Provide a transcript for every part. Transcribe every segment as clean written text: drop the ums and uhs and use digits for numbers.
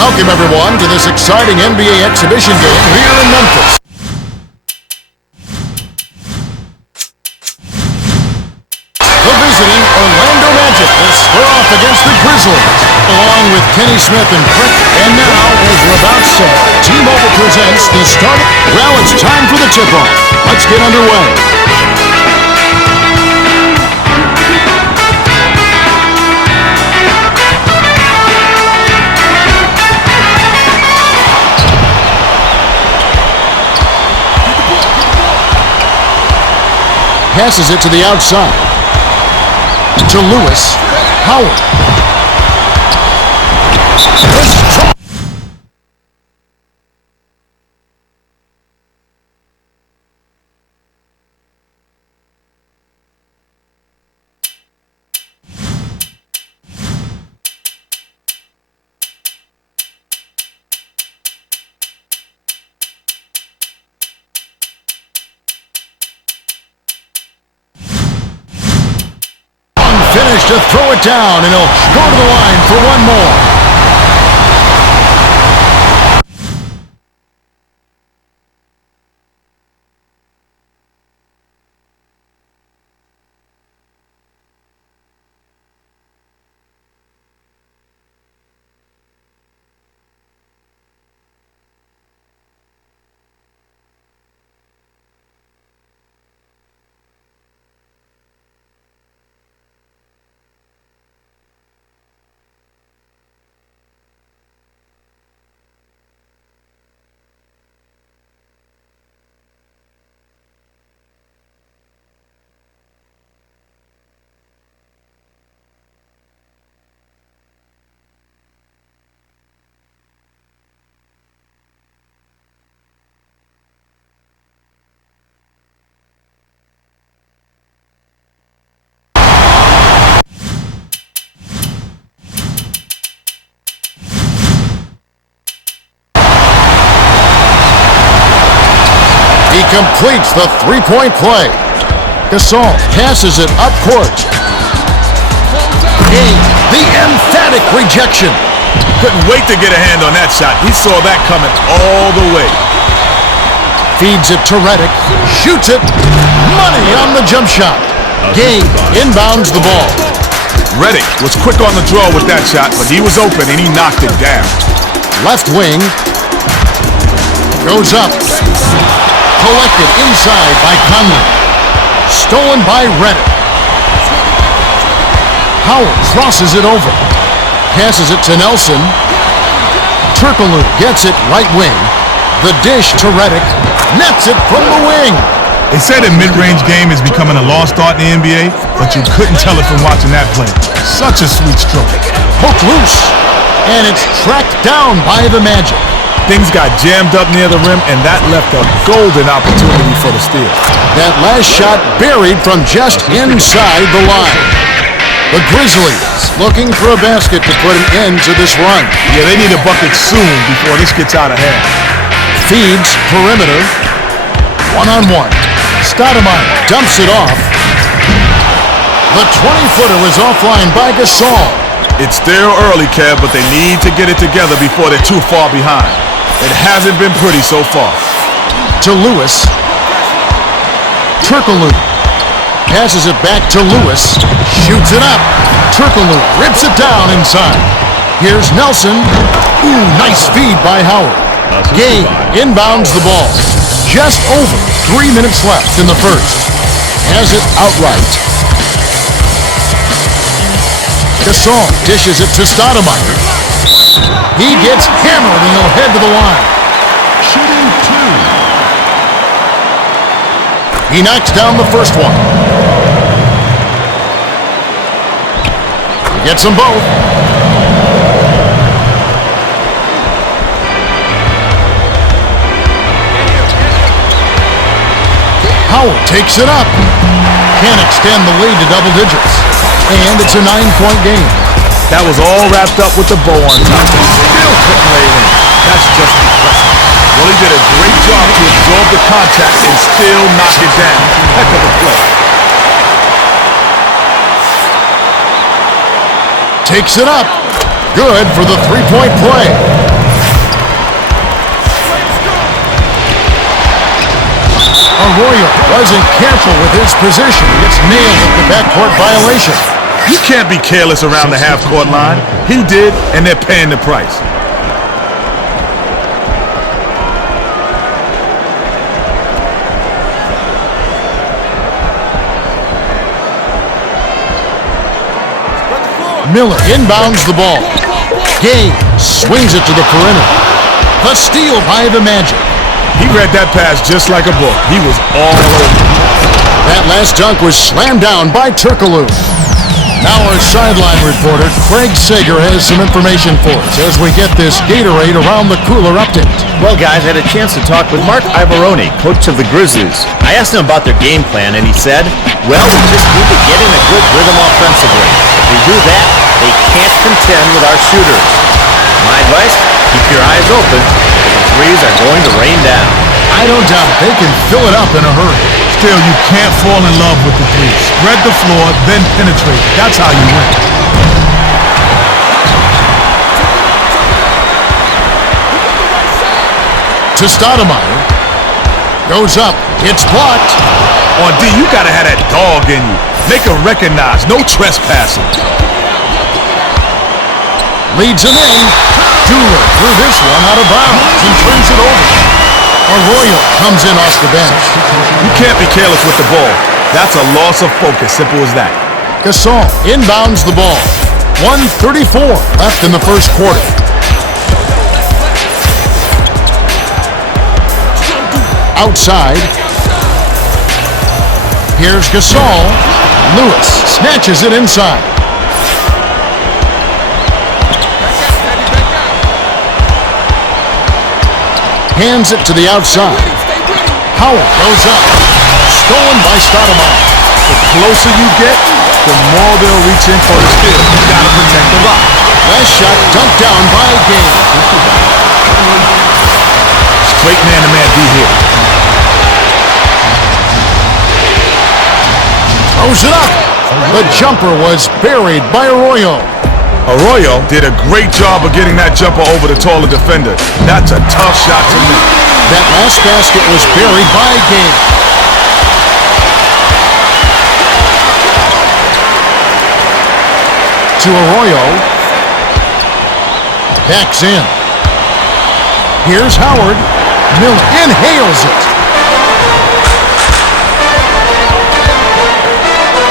Welcome, everyone, to this exciting NBA exhibition game here in Memphis. The visiting Orlando Magic will square off against the Grizzlies, along with Kenny Smith and Prick. And now, as we're about set, T-Mobile presents the start. Well, it's time for the tip-off. Let's get underway. Passes it to the outside. To Lewis. Howard. Finish to throw it down, and he'll go to the line for one more. He completes the three-point play. Gasol passes it up court. Gay, the emphatic rejection. Couldn't wait to get a hand on that shot. He saw that coming all the way. Feeds it to Redick. Shoots it. Money on the jump shot. Gay inbounds the ball. Redick was quick on the draw with that shot, but he was open and he knocked it down. Left wing. Goes up. Collected inside by Conley. Stolen by Redick. Howard crosses it over. Passes it to Nelson. Turkoglu gets it right wing. The dish to Redick. Nets it from the wing. They say the mid-range game is becoming a lost art in the NBA, but you couldn't tell it from watching that play. Such a sweet stroke. Hooked loose. And it's tracked down by the Magic. Things got jammed up near the rim, and that left a golden opportunity for the steal. That last shot buried from just inside the line. The Grizzlies looking for a basket to put an end to this run. Yeah, they need a bucket soon before this gets out of hand. Feeds perimeter. One-on-one. Stoudemire dumps it off. The 20-footer was offline by Gasol. It's still early, Kev, but they need to get it together before they're too far behind. It hasn't been pretty so far. To Lewis. Turkoglu passes it back to Lewis. Shoots it up. Turkoglu rips it down inside. Here's Nelson. Ooh, nice feed by Howard. Gay inbounds the ball. Just over 3 minutes left in the first. Has it outright. Gasol dishes it to Stoudemire. He gets hammered and he'll head to the line. Shooting two. He knocks down the first one. He gets them both. Howard takes it up. Can't extend the lead to double digits. And it's a 9-point game. That was all wrapped up with the bow on top. Still couldn't lay it in. That's just impressive. Well, he did a great job to absorb the contact and still knock it down. Heck of a play. Takes it up. Good for the three-point play. Arroyo wasn't careful with his position. Gets nailed with the backcourt violation. You can't be careless around the half-court line. He did, and they're paying the price. Miller inbounds the ball. Gay swings it to the perimeter. The steal by the Magic. He read that pass just like a book. He was all over. That last dunk was slammed down by Turkoglu. Now our sideline reporter, Craig Sager, has some information for us as we get this Gatorade around the cooler update. Well, guys, I had a chance to talk with Mark Ivaroni, coach of the Grizzlies. I asked him about their game plan, and he said, well, we just need to get in a good rhythm offensively. If we do that, they can't contend with our shooters. My advice, keep your eyes open, because the threes are going to rain down. I don't doubt it. They can fill it up in a hurry. Still, you can't fall in love with the three. Spread the floor, then penetrate. That's how you win. To Stoudemire. Goes up. It's blocked. On D, you gotta have that dog in you. Make him recognize. No trespassing. Leads him in. Dula threw this one out of bounds and turns it over. Arroyo comes in off the bench. You can't be careless with the ball. That's a loss of focus. Simple as that. Gasol inbounds the ball. 1:34 left in the first quarter. Outside. Here's Gasol. Lewis snatches it inside. Hands it to the outside. Howard goes up. Stolen by Stoudemire. The closer you get, the more they'll reach in for the steal. You gotta protect the rock. Last shot dunked down by Gay. Straight man-to-man D here. Throws it up. The jumper was buried by Arroyo. Arroyo did a great job of getting that jumper over the taller defender. That's a tough shot to make. That last basket was buried by Gay. To Arroyo. Backs in. Here's Howard. Miller inhales it.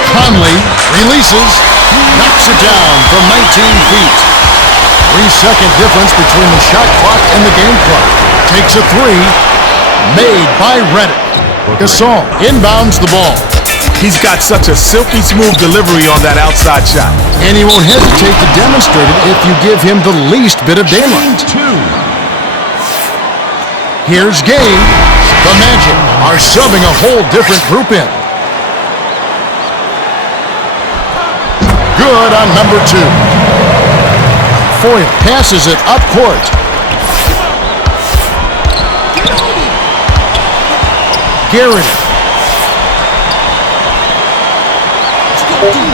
Conley releases, knocks it down from 19 feet. 3-second difference between the shot clock and the game clock. Takes a three, made by Reddick. Gasol inbounds the ball. He's got such a silky smooth delivery on that outside shot. And he won't hesitate to demonstrate it if you give him the least bit of daylight. Here's Gay. The Magic are subbing a whole different group in. good on number 2. Foyt passes it up court. Garrity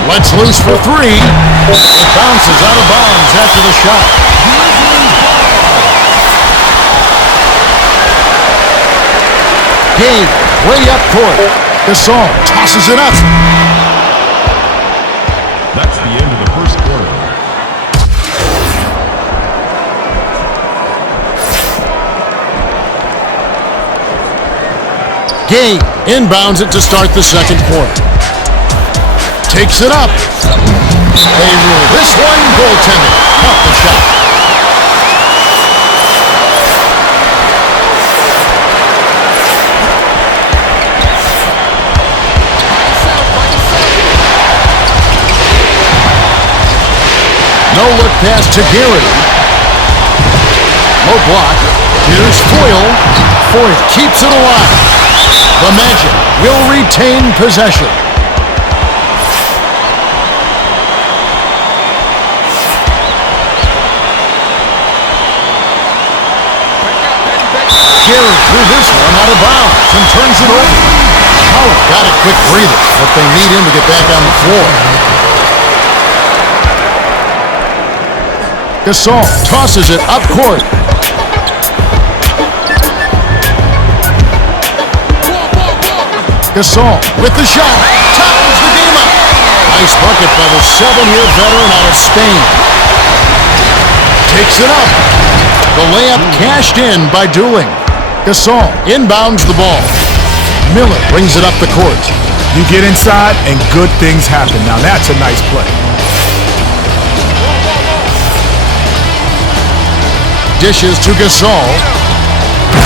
lets loose for 3. It bounces out of bounds after the shot. Gay way up court. Gasol tosses it up. That's the end of the first quarter. Gay inbounds it to start the second quarter. Takes it up. They rule this one goaltending. Off the shot. No look pass to Garrity. Low block. Here's Foyle. Foyt keeps it alive. The Magic will retain possession. Garrett threw this one out of bounds and turns it over. Howard got a quick breather, but they need him to get back on the floor. Gasol tosses it up court. Gasol with the shot. Ties the game up. Nice bucket by the 7-year veteran out of Spain. Takes it up. The layup cashed in by Dooling. Gasol inbounds the ball. Miller brings it up the court. You get inside and good things happen. Now that's a nice play. Dishes to Gasol.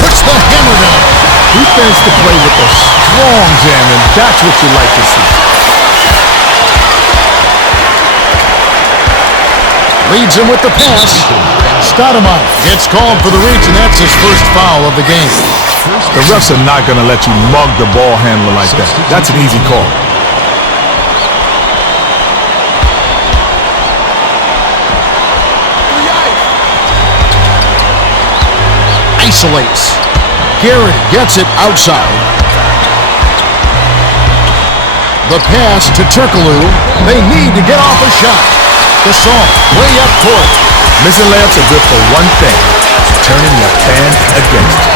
Puts the hammer down. Defense to play with a strong jam, and that's what you like to see. Leads him with the pass. Stoudemire gets called for the reach, and that's his first foul of the game. The refs are not going to let you mug the ball handler like that. That's an easy call. Isolates. Garrity gets it outside. The pass to Turkoglu. They need to get off a shot. Gasol way up court. Missing layups are good for one thing: turning your fan against you.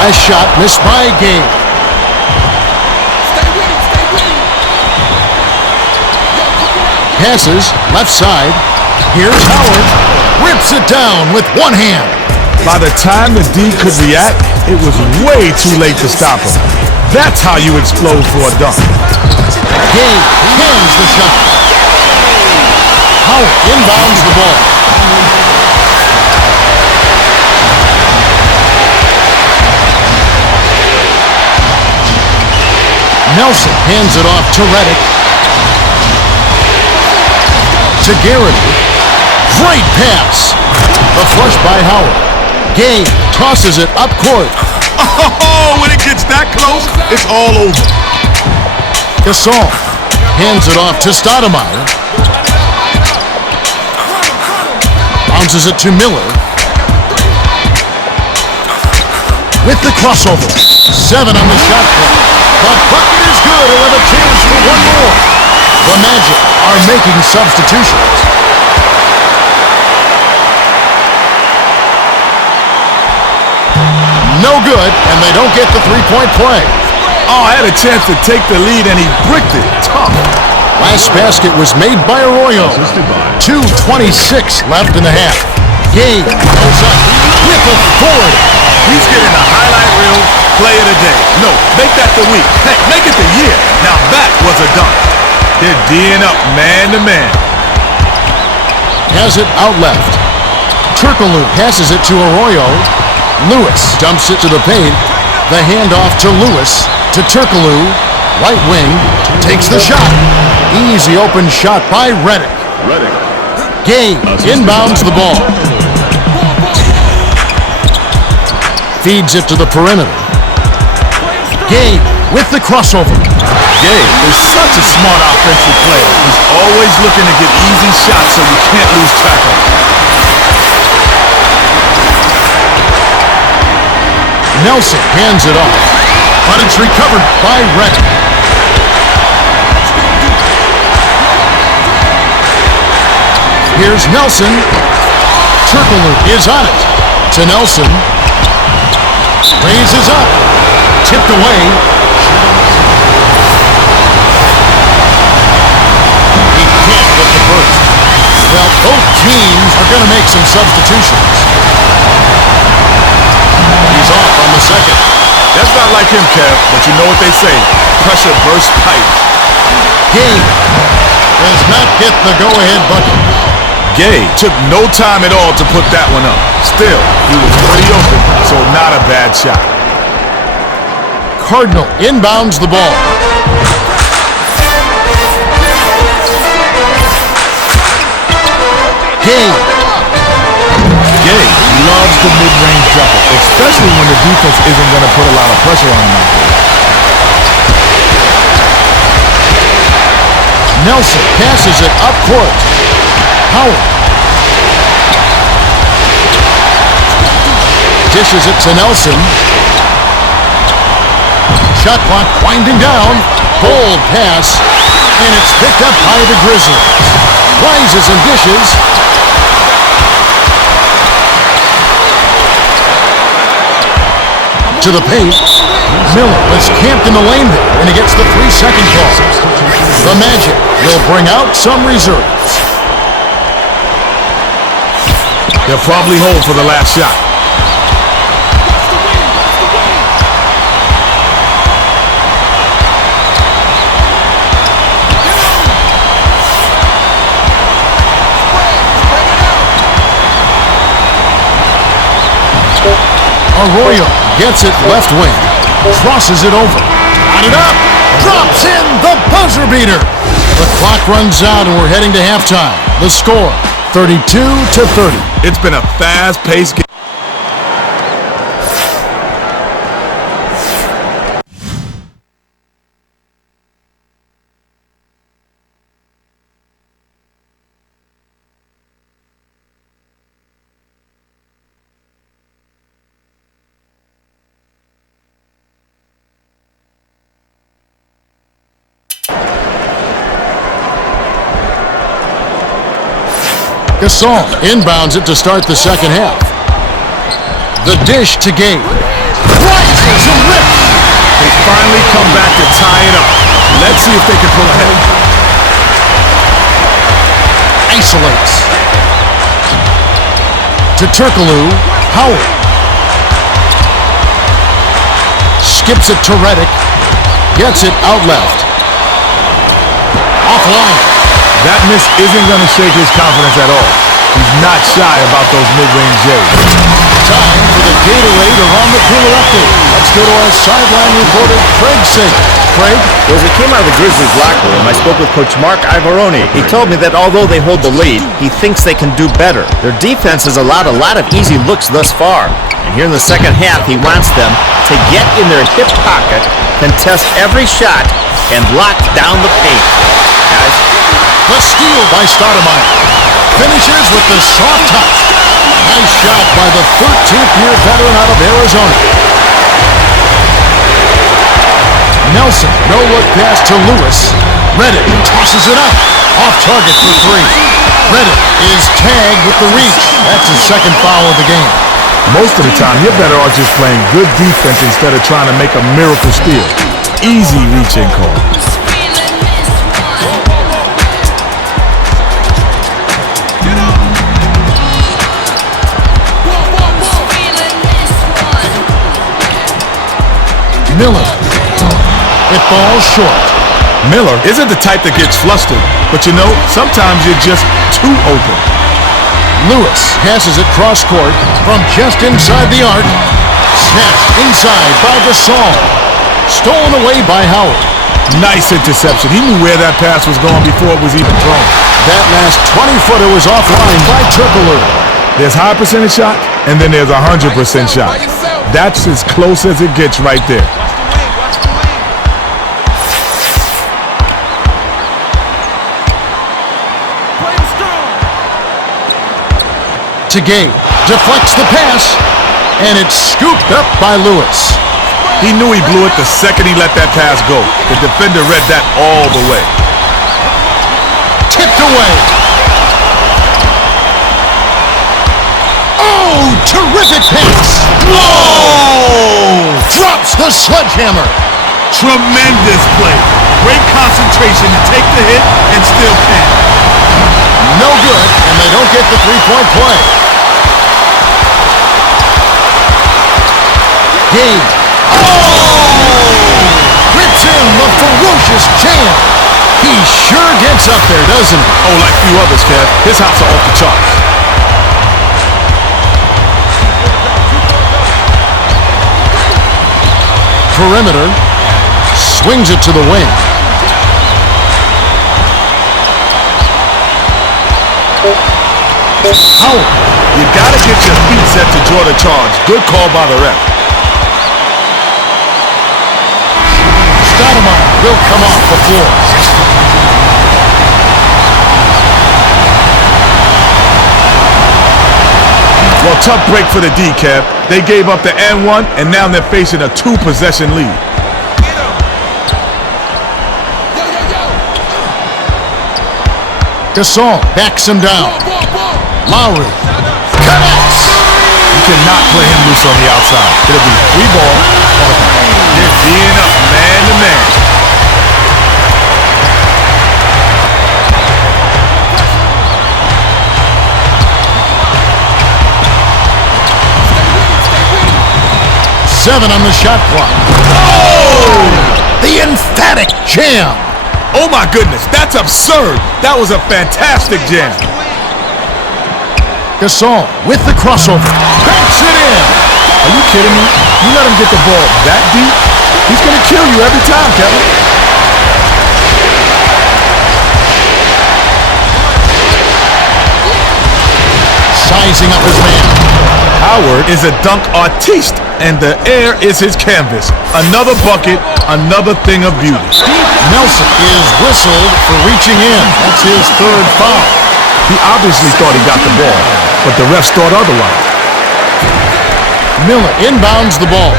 Last shot missed by Gay. Passes left side. Here's Howard. Rips it down with one hand. By the time the D could react, it was way too late to stop him. That's how you explode for a dunk. Gay hands the shot. Howard inbounds the ball. Nelson hands it off to Redick. To Garrity. Great pass. The flush by Howard. Gay tosses it up court. Oh, when it gets that close, it's all over. Gasol hands it off to Stoudemire. Bounces it to Miller. With the crossover. 7 on the shot clock. The bucket is good. He'll have a chance for one more. The Magic are making substitutions. No good, and they don't get the three-point play. Oh, I had a chance to take the lead, and he bricked it. Tough. Last basket was made by Arroyo. 2:26 left in the half. Gay goes up with authority. He's getting a highlight reel play of the day. No, make that the week. Heck, make it the year. Now that was a dunk. They're D'ing up man to man. Has it out left. Turkoglu passes it to Arroyo. Lewis dumps it to the paint. The handoff to Lewis. To Turkoglu. Right wing. Takes the shot. Easy open shot by Redick. Gay inbounds the ball. Feeds it to the perimeter. Gay with the crossover. Gay is such a smart offensive player. He's always looking to get easy shots so you can't lose track of him. Nelson hands it off, but it's recovered by Reddick. Here's Nelson. Turkoglu is on it. To Nelson. Raises up. Tipped away. He can't with the burst. Well, both teams are going to make some substitutions. He's off on the second. That's not like him, Kev, but you know what they say. Pressure bursts pipes. Gay does not get the go-ahead bucket. Gay took no time at all to put that one up. Still, he was pretty open, so not a bad shot. Cardinal inbounds the ball. Gay. Gay loves the mid-range jumper, especially when the defense isn't going to put a lot of pressure on him out there. Nelson passes it up court. Howard dishes it to Nelson. Shot clock winding down. Bold pass, and it's picked up by the Grizzlies. Rises and dishes. To the paint. Miller was camped in the lane there, and he gets the 3-second call. The Magic will bring out some reserves. They'll probably hold for the last shot. Arroyo gets it left wing. Crosses it over. Got it up. Drops in the buzzer beater. The clock runs out and we're heading to halftime. The score, 32-30. It's been a fast-paced game. Gasol inbounds it to start the second half. The dish to Gay. Rises and rips. They finally come back to tie it up. Let's see if they can pull ahead. Isolates. To Turkoglu. Howard. Skips it to Reddick. Gets it out left. Offline. That miss isn't going to shake his confidence at all. He's not shy about those mid-range J's. Time for the Gatorade Around the Cooler update. Let's go to our sideline reporter, Craig Sager. Craig? Well, as I came out of the Grizzlies locker room, I spoke with Coach Mark Ivarone. He told me that although they hold the lead, he thinks they can do better. Their defense has allowed a lot of easy looks thus far. And here in the second half, he wants them to get in their hip pocket, contest every shot, and lock down the paint. Guys, The steal by Stoudemire. Finishes with the soft touch. Nice shot by the 13th-year veteran out of Arizona. Nelson, no-look pass to Lewis. Reddick tosses it up. Off target for three. Reddick is tagged with the reach. That's his second foul of the game. Most of the time, you're better off just playing good defense instead of trying to make a miracle steal. Easy reach-in call. Miller. It falls short. Miller isn't the type that gets flustered, but you know, sometimes you're just too open. Lewis passes it cross-court from just inside the arc. Snatched inside by Gasol. Stolen away by Howard. Nice interception. He knew where that pass was going before it was even thrown. That last 20-footer was offline by Turkoglu. There's high percentage shot, and then there's 100% shot. That's as close as it gets right there. to Gay. Deflects the pass, and it's scooped up by Lewis. He knew he blew it the second he let that pass go. The defender read that all the way. Tipped away. Oh, terrific pass. Whoa! Drops the sledgehammer. Tremendous play. Great concentration to take the hit and still can. No good, and they don't get the three-point play. Gay. Oh! Rips in the ferocious jam. He sure gets up there, doesn't he? Oh, like few others, Kev. His hops are off the charts. Perimeter. Swings it to the wing. Howard. You gotta get your feet set to draw the charge. Good call by the ref. Stoudemire will come off the floor. Well, tough break for the D, Kev. They gave up the N1, and now they're facing a 2-possession lead. Gasol backs him down. Lowry connects. You cannot play him loose on the outside. It'll be free ball. They're being up man to man. Seven on the shot clock. Oh! The emphatic jam. Oh my goodness, that's absurd. That was a fantastic jam. Gasol with the crossover. Banks it in. Are you kidding me? You let him get the ball that deep? He's going to kill you every time, Kevin. Sizing up his man. Howard is a dunk artiste, and the air is his canvas. Another bucket, another thing of beauty. Nelson is whistled for reaching in. That's his third foul. He obviously thought he got the ball, but the refs thought otherwise. Miller inbounds the ball.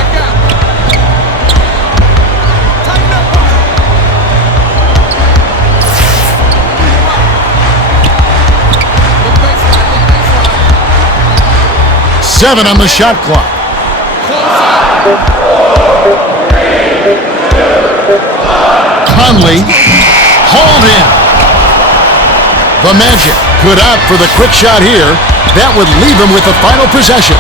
Seven on the shot clock. Conley hauled in. The Magic could opt for the quick shot here. That would leave him with the final possession.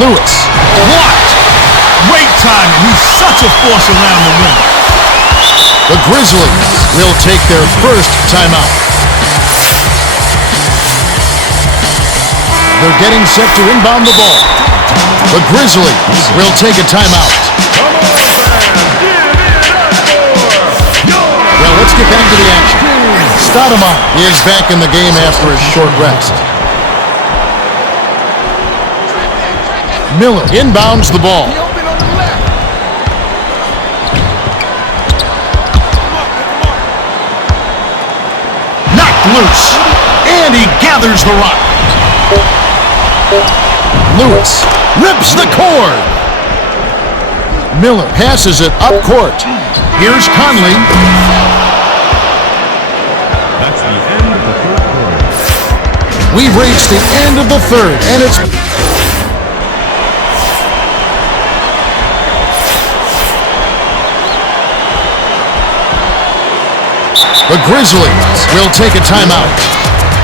Lewis blocked. Great timing. He's such a force around the rim. The Grizzlies will take their first timeout. They're getting set to inbound the ball. The Grizzlies will take a timeout. Well, let's get back to the action. Stoudemire is back in the game after a short rest. Miller inbounds the ball. Knocked loose, and he gathers the rock. Lewis rips the cord. Miller passes it up court. Here's Conley. That's the end of the third quarter. We've reached the end of the third, and it's... The Grizzlies will take a timeout.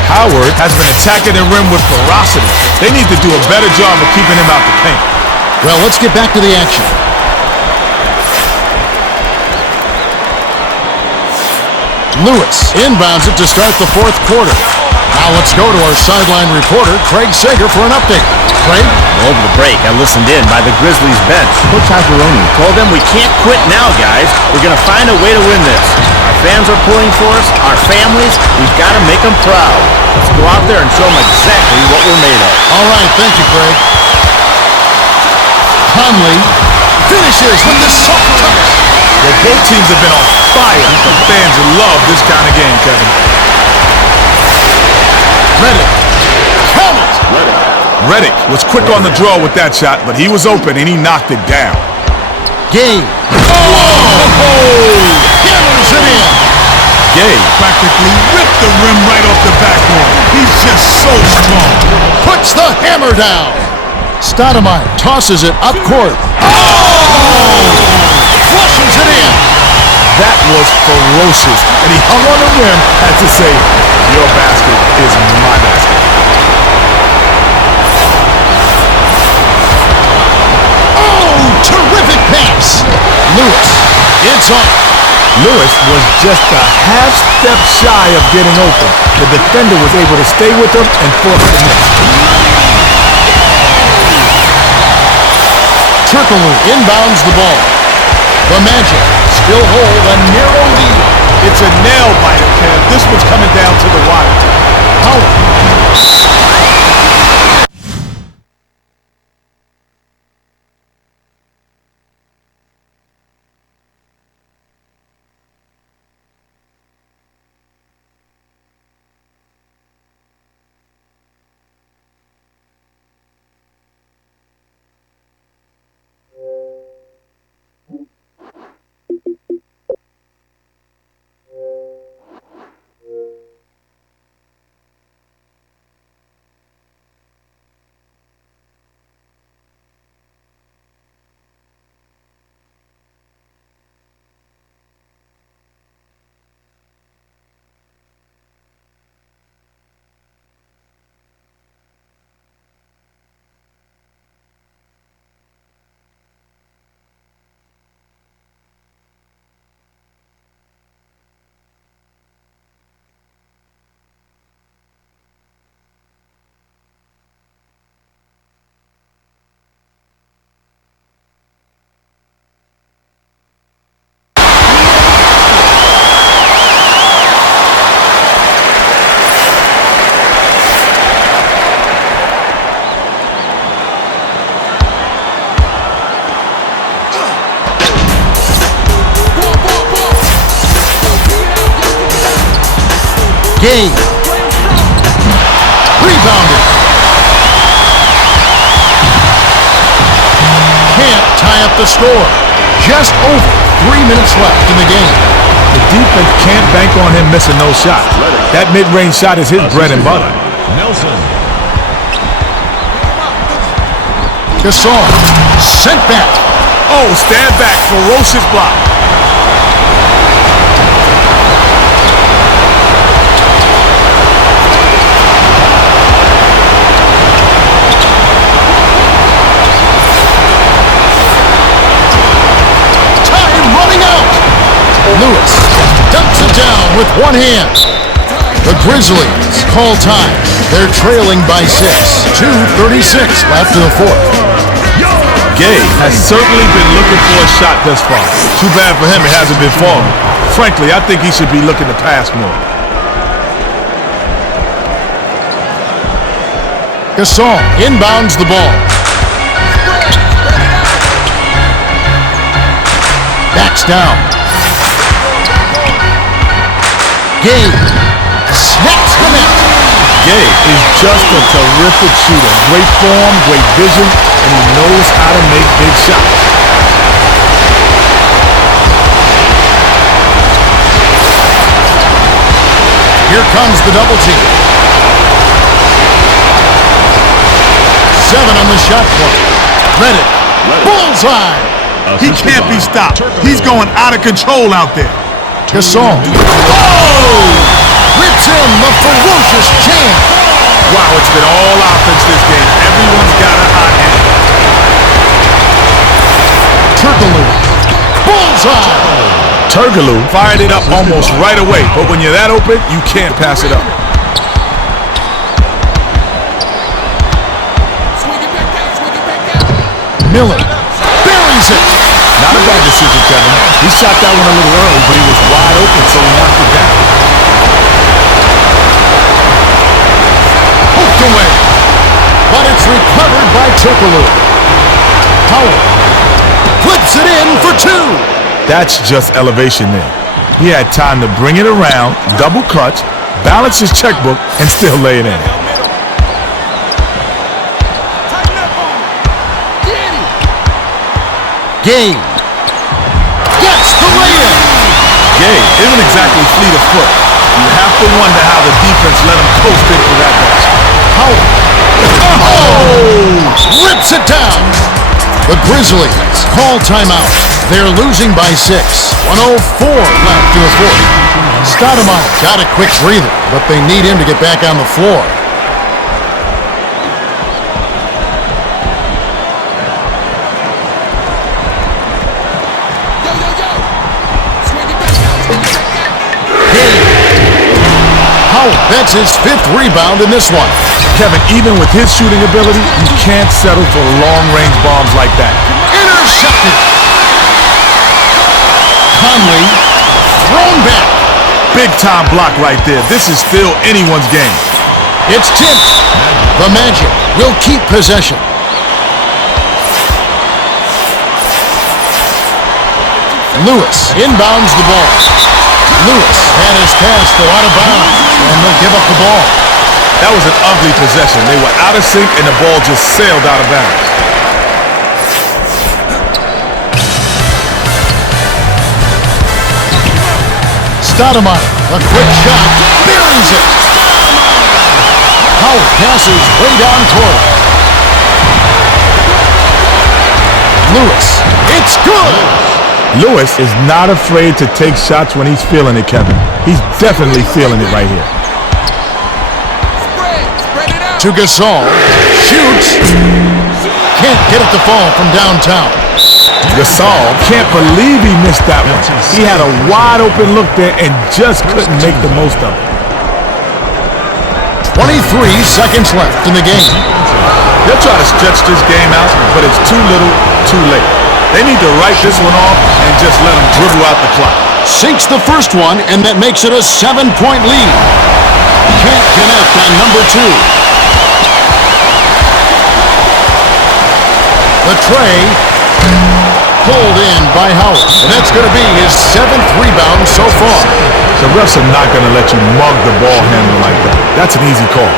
Howard has been attacking the rim with ferocity. They need to do a better job of keeping him out the paint. Well, let's get back to the action. Lewis inbounds it to start the fourth quarter. Now let's go to our sideline reporter, Craig Sager, for an update. Craig? Over the break, I listened in by the Grizzlies bench. Coach Howard told them, we can't quit now, guys. We're going to find a way to win this. Our fans are pulling for us, our families. We've got to make them proud. Let's go out there and show them exactly what we're made of. All right, thank you, Craig. Conley finishes with the soft touch. Well, both teams have been on fire. The fans love this kind of game, Kevin. Reddick. Count it. Reddick was quick on the draw with that shot, but he was open and he knocked it down. Gay. Hammers it in. Gay practically ripped the rim right off the backboard. He's just so strong. Puts the hammer down. Stoudemire tosses it up court. Flushes it in. That was ferocious, and he hung on the rim had to say, your basket is my basket. Oh, terrific pass. Lewis, it's on. Lewis was just a half step shy of getting open. The defender was able to stay with him and force the miss. Turkoglu inbounds the ball. The Magic still hold a narrow lead. It's a nail biter, Kev. This one's coming down to the wire. Howard. Gay. Rebounded. Can't tie up the score. Just over 3 minutes left in the game. The defense can't bank on him missing those shots. That mid-range shot is his bread and butter. Nelson. Gasol sent back. Oh, stand back. Ferocious block. Lewis dumps it down with one hand. The Grizzlies call time. They're trailing by 6. 2:36 left in the fourth. Gay has certainly been looking for a shot thus far. Too bad for him it hasn't been falling. Frankly, I think he should be looking to pass more. Gasol inbounds the ball. Backs down. Gay snaps the net. Gay is just a terrific shooter. Great form, great vision, and he knows how to make big shots. Here comes the double team. 7 on the shot clock. Reddick. Bullseye. He can't be stopped. He's going out of control out there. Gasol. Oh! Rips in the ferocious jam. Wow, it's been all offense this game. Everyone's got a hot hand. Turkoglu. Bullseye. Turkoglu fired it up almost right away, but when you're that open, you can't pass it up. Miller buries it. Not a bad decision, Kevin. He shot that one a little early, but he was wide open, so he knocked it down. Poked away. But it's recovered by Turkoglu. Howard flips it in for two. That's just elevation there. He had time to bring it around, double clutch, balance his checkbook, and still lay it in. Gay gets the lay-in. Gay isn't exactly fleet of foot. You have to wonder how the defense let him coast into that basket. Howard. Oh! Rips it down. The Grizzlies call timeout. They're losing by 6. 104 left to the fourth. Stoudemire got a quick breather, but they need him to get back on the floor. Howard gets his 5th rebound in this one. Kevin, even with his shooting ability, you can't settle for long-range bombs like that. Intercepted. Conley thrown back. Big-time block right there. This is still anyone's game. It's tipped. The Magic will keep possession. Lewis inbounds the ball. Lewis had his pass go out of bounds, and they'll give up the ball. That was an ugly possession. They were out of sync, and the ball just sailed out of bounds. Stoudemire, a quick shot, buries it. Howard passes way down court. Lewis, it's good. Lewis is not afraid to take shots when he's feeling it, Kevin. He's definitely feeling it right here. To Gasol, shoots. Can't get it to fall from downtown. Gasol can't believe he missed that one. He had a wide open look there and just couldn't make the most of it. 23 seconds left in the game. They'll try to stretch this game out, but it's too little, too late. They need to write this one off and just let them dribble out the clock. Sinks the first one, and that makes it a 7-point lead. Can't connect on number 2. The tray pulled in by Howard, and that's going to be his 7th rebound so far. The refs are not going to let you mug the ball handler like that. That's an easy call.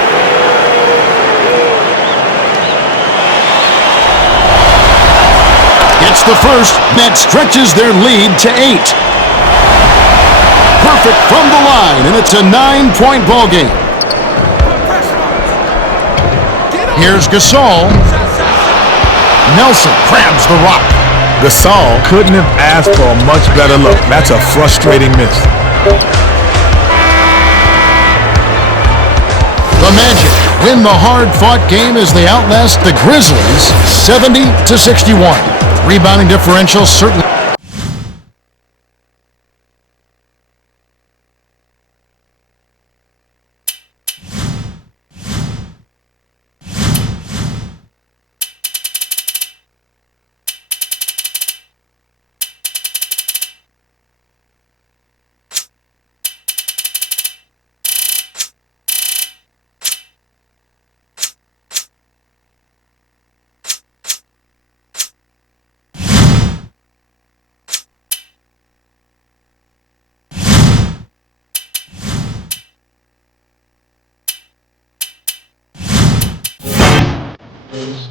Gets the first, that stretches their lead to 8. Perfect from the line, and it's a 9-point ball game. Here's Gasol. Nelson grabs the rock. Gasol couldn't have asked for a much better look. That's a frustrating miss. The Magic win the hard-fought game as they outlast the Grizzlies 70-61. Rebounding differential certainly. Is